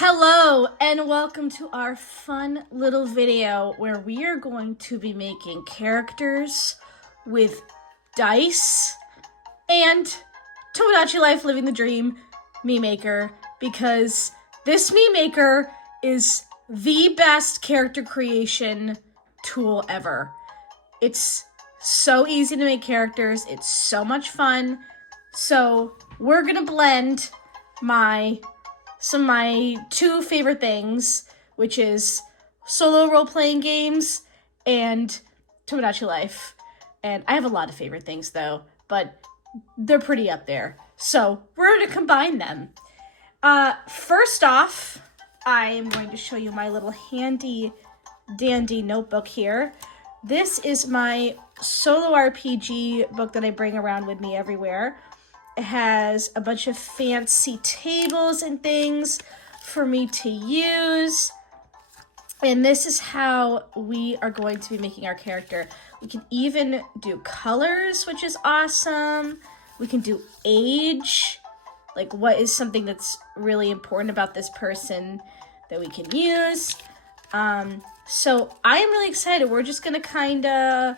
Hello and welcome to our fun little video where we are going to be making characters with dice and Tomodachi Life Living the Dream Mii Maker, because this Mii Maker is the best character creation tool ever. It's so easy to make characters, it's so much fun. So we're gonna blend my two favorite things, which is solo role-playing games and Tomodachi Life. And I have a lot of favorite things though, but they're pretty up there. So we're going to combine them. First off, I am going to show you my little handy dandy notebook here. This is my solo RPG book that I bring around with me everywhere. It has a bunch of fancy tables and things for me to use. And this is how we are going to be making our character. We can even do colors, which is awesome. We can do age, like what is something that's really important about this person that we can use. So I am really excited. We're just gonna kind of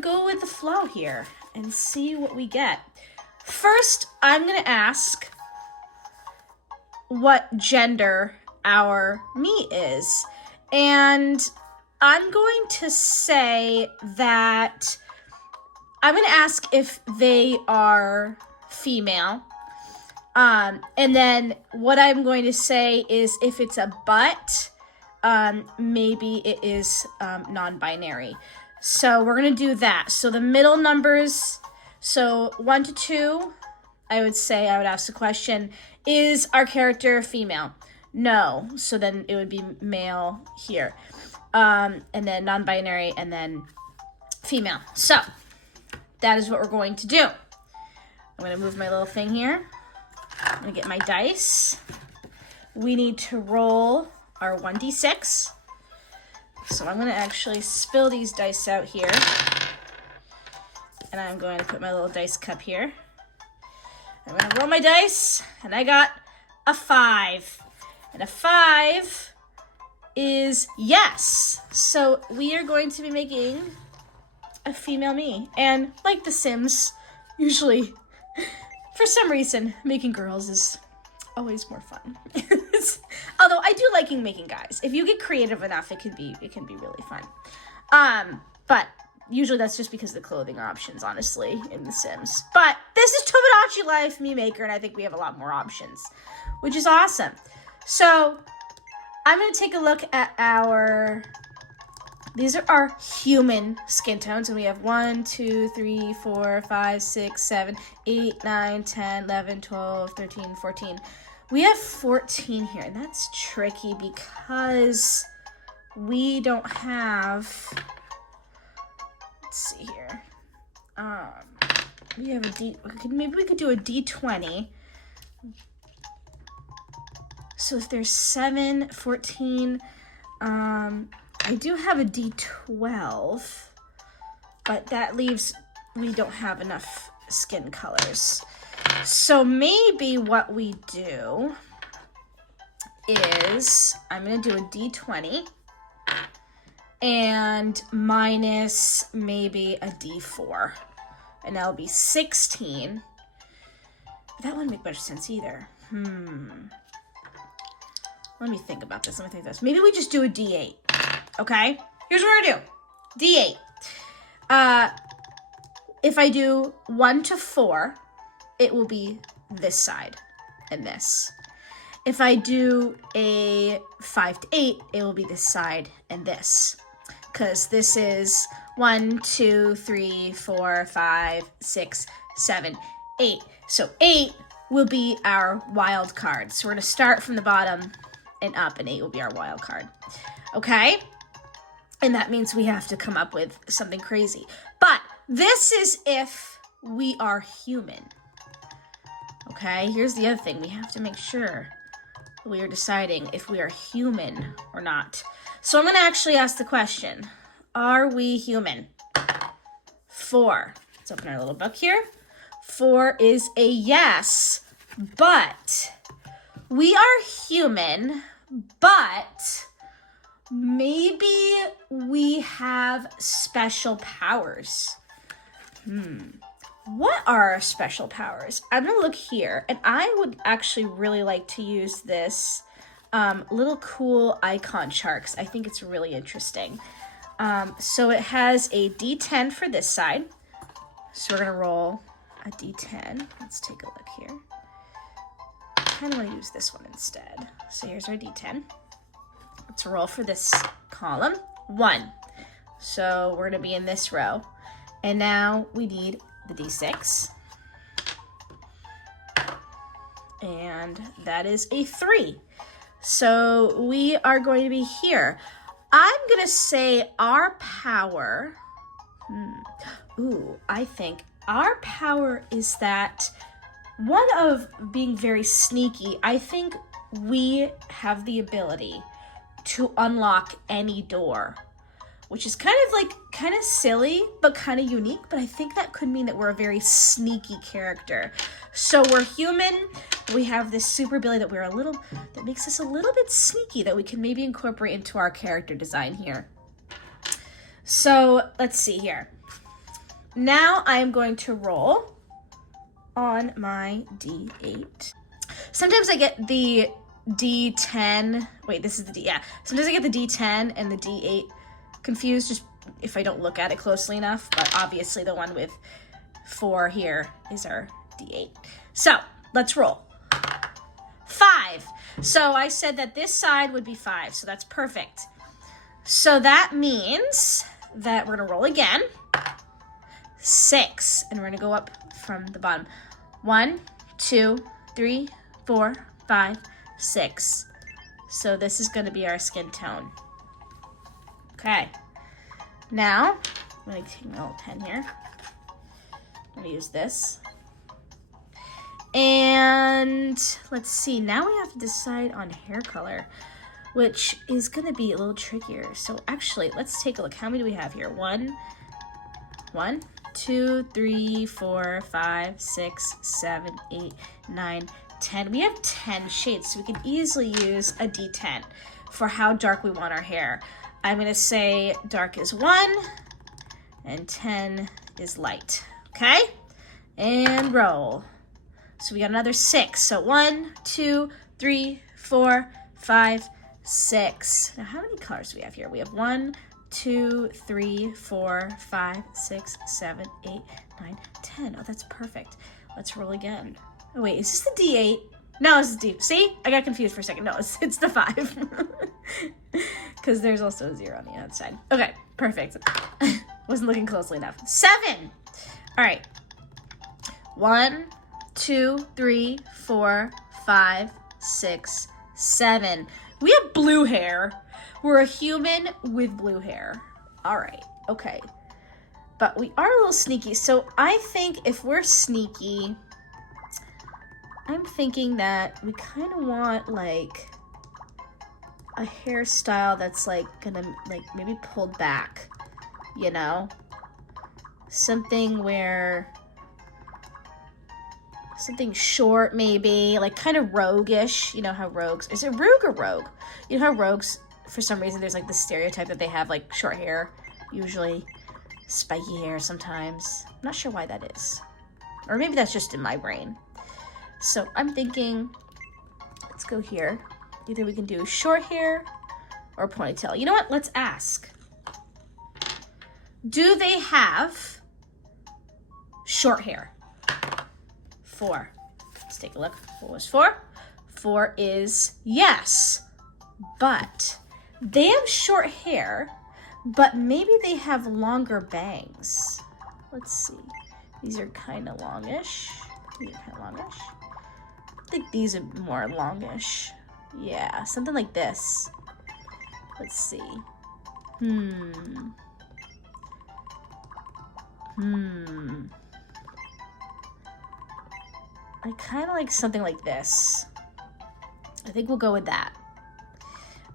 go with the flow here and see what we get. First, I'm going to ask what gender our Mii is. And I'm going to say that I'm going to ask if they are female. And then what I'm going to say is if it's a but, maybe it is non-binary. So we're going to do that. So the middle numbers, so 1 to 2, I would ask the question, is our character female? No. So then it would be male here. And then non-binary and then female. So that is what we're going to do. I'm going to move my little thing here. I'm going to get my dice. We need to roll our 1d6. So I'm going to actually spill these dice out here. And I'm going to put my little dice cup here. I'm going to roll my dice. And I got a 5. And a 5 is yes. So we are going to be making a female Mii. And like The Sims, usually, for some reason, making girls is always more fun. Although I do like making guys. If you get creative enough, it can be really fun. But usually that's just because of the clothing options, honestly, in The Sims. But this is Tomodachi Life Mii Maker, and I think we have a lot more options, which is awesome. So I'm going to take a look at these are our human skin tones, and we have 1, 2, 3, 4, 5, 6, 7, 8, 9, 10, 11, 12, 13, 14. We have 14 here, and that's tricky because we don't have, let's see here. We have maybe we could do a D20. So if there's 7, 14, I do have a D12, but that leaves, we don't have enough skin colors. So maybe what we do is, I'm going to do a D20 and minus maybe a D4. And that'll be 16. But that wouldn't make much sense either. Let me think about this. Maybe we just do a D8. Okay? Here's what we're going to do. D8. If I do 1 to 4, it will be this side and this. If I do a 5 to 8, it will be this side and this. Because this is 1, 2, 3, 4, 5, 6, 7, 8. So 8 will be our wild card. So we're going to start from the bottom and up, and 8 will be our wild card. Okay? And that means we have to come up with something crazy. But this is if we are human. Okay? Here's the other thing. We have to make sure we are deciding if we are human or not. So I'm going to actually ask the question, are we human? 4. Let's open our little book here. 4 is a yes, but we are human, but maybe we have special powers. What are our special powers? I'm gonna look here, and I would actually really like to use this little cool icon chart, 'cause I think it's really interesting. So it has a D10 for this side. So we're gonna roll a D10. Let's take a look here. I kind of want to use this one instead. So here's our D10. Let's roll for this column. 1. So we're gonna be in this row. And now we need the D6. And that is a 3. So we are going to be here. I'm going to say our power, I think our power is that one of being very sneaky. I think we have the ability to unlock any door, which is kind of silly, but kind of unique. But I think that could mean that we're a very sneaky character. So we're human. We have this super ability that makes us a little bit sneaky that we can maybe incorporate into our character design here. So let's see here. Now I am going to roll on my D8. Sometimes I get the D10. Wait, this is the D. Yeah. Sometimes I get the D10 and the D8 confused just if I don't look at it closely enough. But obviously the one with 4 here is our D8. So let's roll. 5. So I said that this side would be 5. So that's perfect. So that means that we're going to roll again. 6. And we're going to go up from the bottom. 1, 2, 3, 4, 5, 6. So this is going to be our skin tone. Okay. Now, I'm going to take my little pen here. I'm going to use this. And let's see. Now we have to decide on hair color, which is going to be a little trickier. So actually, let's take a look. How many do we have here? 1, 2, 3, 4, 5, 6, 7, 8, 9, 10. We have 10 shades, so we can easily use a D10 for how dark we want our hair. I'm going to say dark is 1 and 10 is light. Okay? And roll. So we got another 6. So 1, 2, 3, 4, 5, 6. Now how many colors do we have here? We have 1, 2, 3, 4, 5, 6, 7, 8, 9, 10. Oh, that's perfect. Let's roll again. Oh, wait, is this the D8? No, it's the D. See? I got confused for a second. No, it's the 5. Because there's also a 0 on the outside. Okay, perfect. Wasn't looking closely enough. 7. All right. 1, 2, 3, 4, 5, 6, 7. We have blue hair. We're a human with blue hair. All right. Okay. But we are a little sneaky. So I think if we're sneaky, I'm thinking that we kind of want like a hairstyle that's like gonna like maybe pulled back, you know? Something short maybe, like kind of roguish. You know how rogues, is it rogue or rogue? You know how rogues, for some reason, there's like the stereotype that they have like short hair, usually spiky hair sometimes. I'm not sure why that is. Or maybe that's just in my brain. So I'm thinking, let's go here. Either we can do short hair or ponytail. You know what? Let's ask. Do they have short hair? 4. Let's take a look. What was 4? 4 is yes. But they have short hair, but maybe they have longer bangs. Let's see. These are kind of longish. I think these are more longish. Yeah, something like this. Let's see. I kind of like something like this. I think we'll go with that.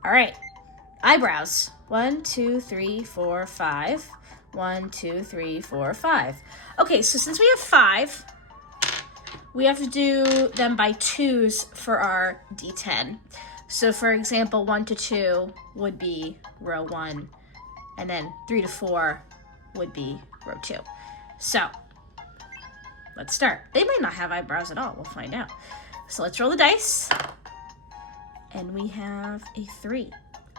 All right. Eyebrows. 1, 2, 3, 4, 5. 1, 2, 3, 4, 5. Okay, so since we have 5, we have to do them by 2s for our D10. So for example, 1 to 2 would be row 1, and then 3 to 4 would be row 2. So let's start. They might not have eyebrows at all. We'll find out. So let's roll the dice. And we have a 3.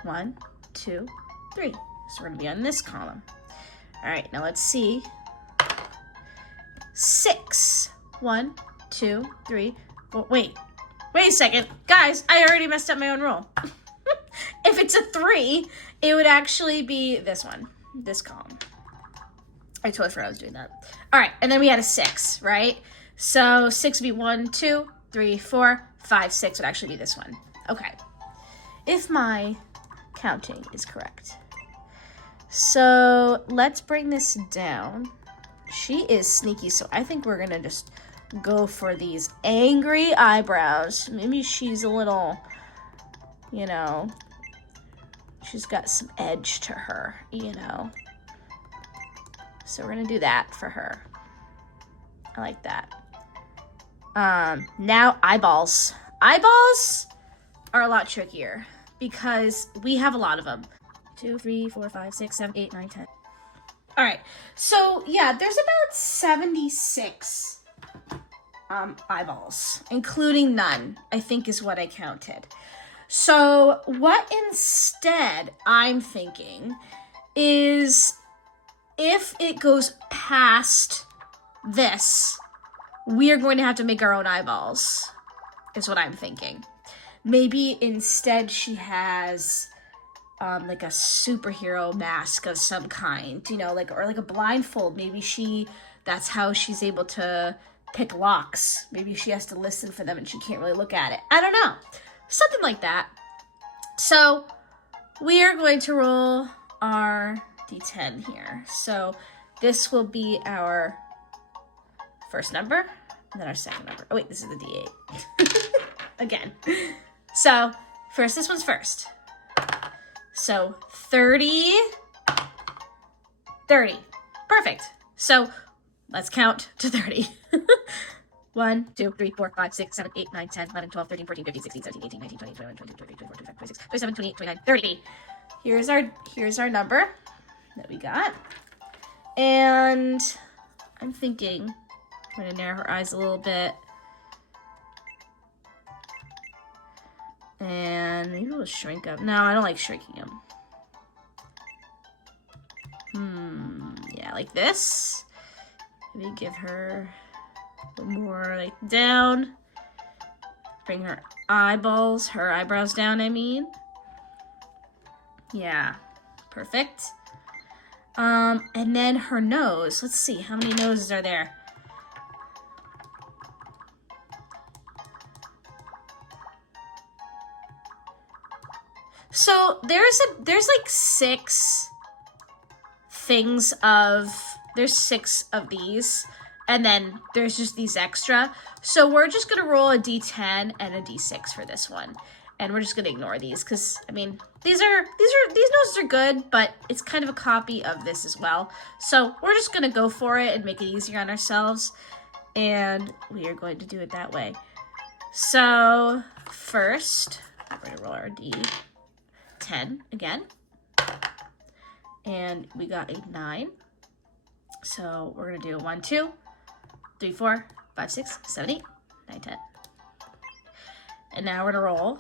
1, 2, 3. So we're gonna be on this column. All right, now let's see. 6. 1, 2, 3, 4. Wait a second. Guys, I already messed up my own roll. If it's a 3, it would actually be this one, this column. I totally forgot I was doing that. All right, and then we had a 6, right? So 6 would be 1, 2, 3, 4, 5, 6 would actually be this one. Okay, if my counting is correct. So let's bring this down. She is sneaky, so I think we're gonna just go for these angry eyebrows. Maybe she's a little, you know, she's got some edge to her, you know. So we're gonna do that for her. I like that. Now eyeballs. Eyeballs are a lot trickier because we have a lot of them. 2, 3, 4, 5, 6, 7, 8, 9, 10. All right, so yeah, there's about 76 eyeballs, including none, I think is what I counted. So what instead I'm thinking is if it goes past this, we are going to have to make our own eyeballs, is what I'm thinking. Maybe instead she has like a superhero mask of some kind, you know, like, or like a blindfold. Maybe that's how she's able to pick locks. Maybe she has to listen for them and she can't really look at it. I don't know. Something like that. So we are going to roll our D10 here. So this will be our first number and then our second number. Oh wait, this is the D8. Again. So first, this one's first. So 30. Perfect. So let's count to 30. 1, 2, 3, 4, 5, 6, 7, 8, 9, 10, 11, 12, 13, 14, 15, 16, 17, 18, 19, 20, 21, 22, 23, 24, 25, 26, 27, 28, 29, 30. Here's our number that we got. And I'm thinking I'm going to narrow her eyes a little bit. And maybe we'll shrink them. No, I don't like shrinking them. Yeah, like this. Maybe give her a little more like down. Bring her eyebrows down, I mean. Yeah, perfect. And then her nose. Let's see, how many noses are there? So there's like 6 of these, and then there's just these extra. So we're just gonna roll a D10 and a D6 for this one, and we're just gonna ignore these because I mean these noses are good, but it's kind of a copy of this as well. So we're just gonna go for it and make it easier on ourselves, and we are going to do it that way. So first, we're gonna roll our D10 again. And we got a 9. So we're going to do 1, 2, 3, 4, 5, 6, 7, 8, 9, 10. And now we're going to roll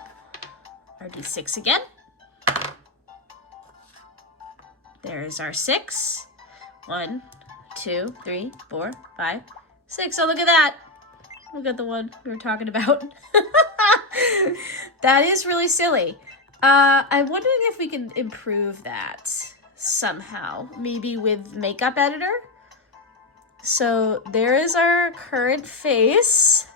our D6 again. There's our 6. 1, 2, 3, 4, 5, 6. Oh, look at that. Look at the one we were talking about. That is really silly. I'm wondering if we can improve that somehow, maybe with makeup editor. So there is our current face.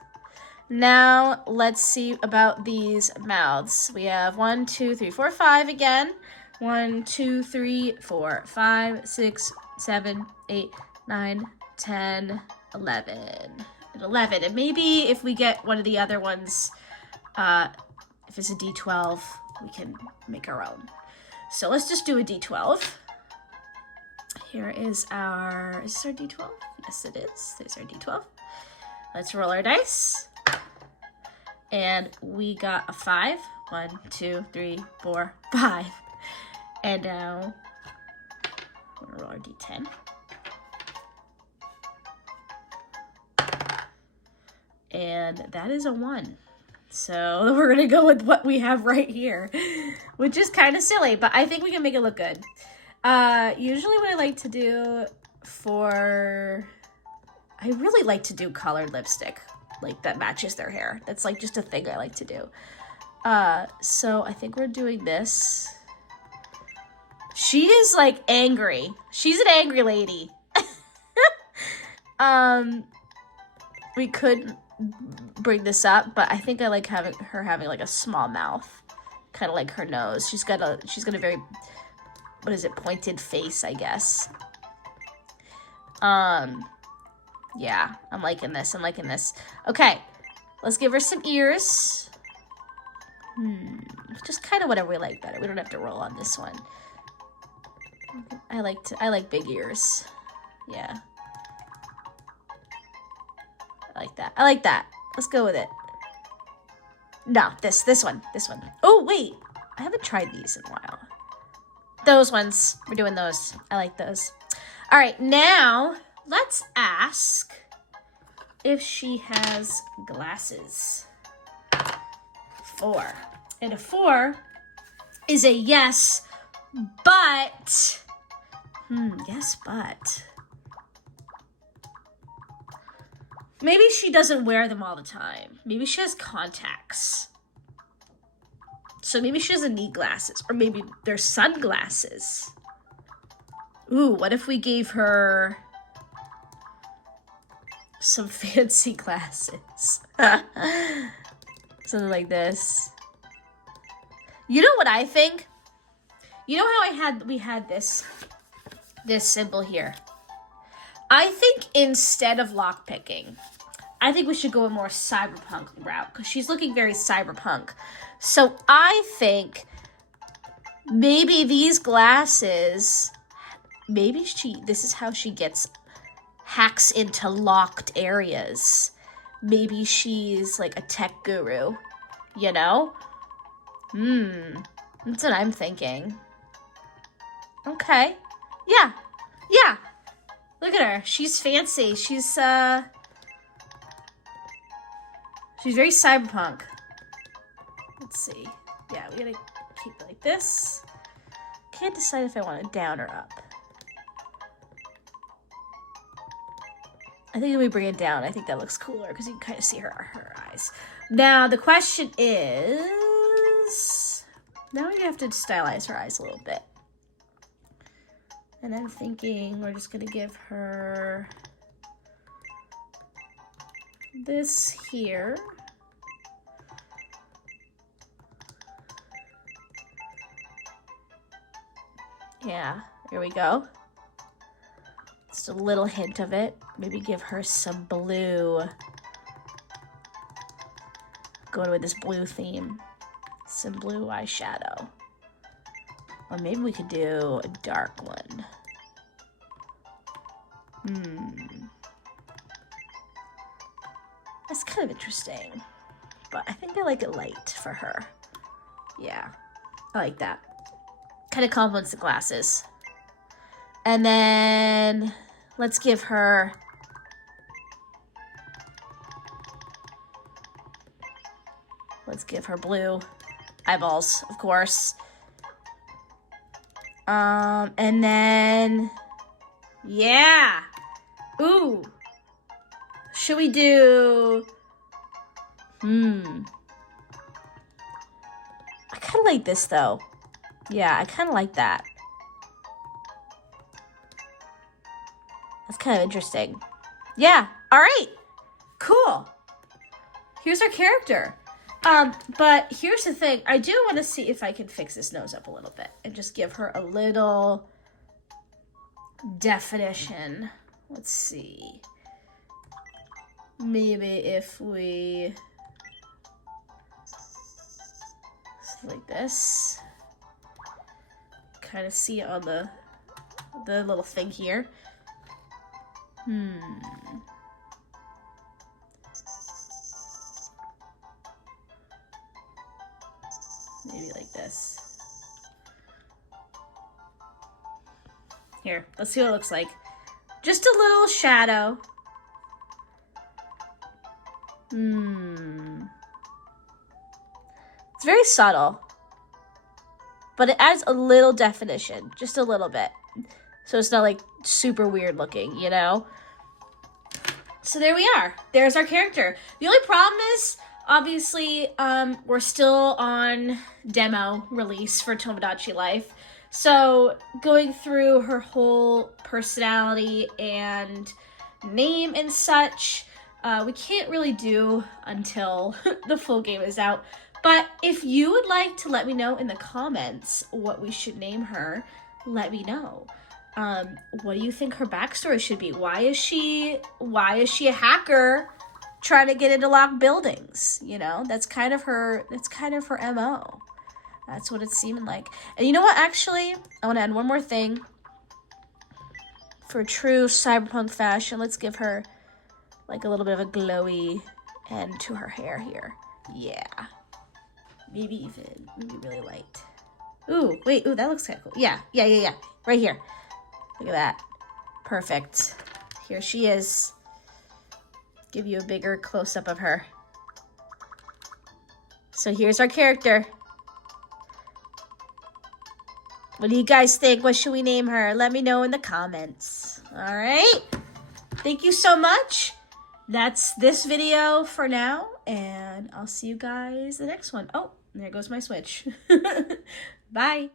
Now let's see about these mouths. We have 1, 2, 3, 4, 5 again. 1, 2, 3, 4, 5, 6, 7, 8, 9, 10, 11. And 11. And maybe if we get one of the other ones, if it's a D12, we can make our own. So let's just do a D12. Here is this our D12? Yes, it is. There's our D12. let's roll our dice. And we got a 5. 1, 2, 3, 4, 5. And now we're gonna roll our d10. And that is a 1. So we're gonna go with what we have right here, which is kind of silly, but I think we can make it look good. Usually what I like to do I really like to do colored lipstick, like that matches their hair. That's like just a thing I like to do. So I think we're doing this. She is like angry. She's an angry lady. We could bring this up, but I think I like having like a small mouth, kind of like her nose. She's got a very, what is it, pointed face, I guess. Yeah, I'm liking this. Okay, let's give her some ears. Just kind of whatever we like better. We don't have to roll on this one. I like big ears. Yeah. I like that. Let's go with it. No, this one. Oh, wait. I haven't tried these in a while. Those ones. We're doing those. I like those. All right, now let's ask if she has glasses. 4. And a 4 is a yes, but... yes, but... maybe she doesn't wear them all the time. Maybe she has contacts. So maybe she doesn't need glasses. Or maybe they're sunglasses. Ooh, what if we gave her some fancy glasses? Something like this. You know what I think? You know how we had this symbol here? I think instead of lockpicking, I think we should go a more cyberpunk route because she's looking very cyberpunk. So I think maybe these glasses, this is how she hacks into locked areas. Maybe she's like a tech guru, you know? That's what I'm thinking. Okay. Yeah. Look at her. She's fancy. She's very cyberpunk. Let's see. Yeah, we gotta keep it like this. Can't decide if I want it down or up. I think if we bring it down, I think that looks cooler because you can kind of see her eyes. Now, the question is... now we have to stylize her eyes a little bit. And I'm thinking we're just going to give her this here. Yeah, here we go. Just a little hint of it. Maybe give her some blue. Going with this blue theme. Some blue eyeshadow. Or maybe we could do a dark one. That's kind of interesting. But I think I like it light for her. Yeah, I like that. Kind of complements the glasses. And then let's give her... blue eyeballs, of course. And then, yeah. Ooh. Should we do, I kind of like this, though. Yeah, I kind of like that. That's kind of interesting. Yeah, all right. Cool. Here's our character. But here's the thing. I do want to see if I can fix this nose up a little bit and just give her a little definition. Let's see. Maybe if we... like this. Kind of see it on the little thing here. Maybe like this. Here, let's see what it looks like. Just a little shadow. It's very subtle, but it adds a little definition, just a little bit. So it's not like super weird looking, you know? So there we are. There's our character. The only problem is, obviously, we're still on demo release for Tomodachi Life. So going through her whole personality and name and such, we can't really do until the full game is out. But if you would like to let me know in the comments what we should name her, let me know. What do you think her backstory should be? Why is she a hacker trying to get into locked buildings? You know, that's kind of her MO. That's what it's seeming like. And you know what, actually, I want to add one more thing. For true cyberpunk fashion, let's give her like a little bit of a glowy end to her hair here. Yeah. Maybe really light. Ooh, wait, ooh, that looks kind of cool. Yeah. Right here. Look at that. Perfect. Here she is. Give you a bigger close-up of her. So here's our character. What do you guys think? What should we name her? Let me know in the comments. All right. Thank you so much. That's this video for now, and I'll see you guys in the next one. Oh, there goes my switch. Bye.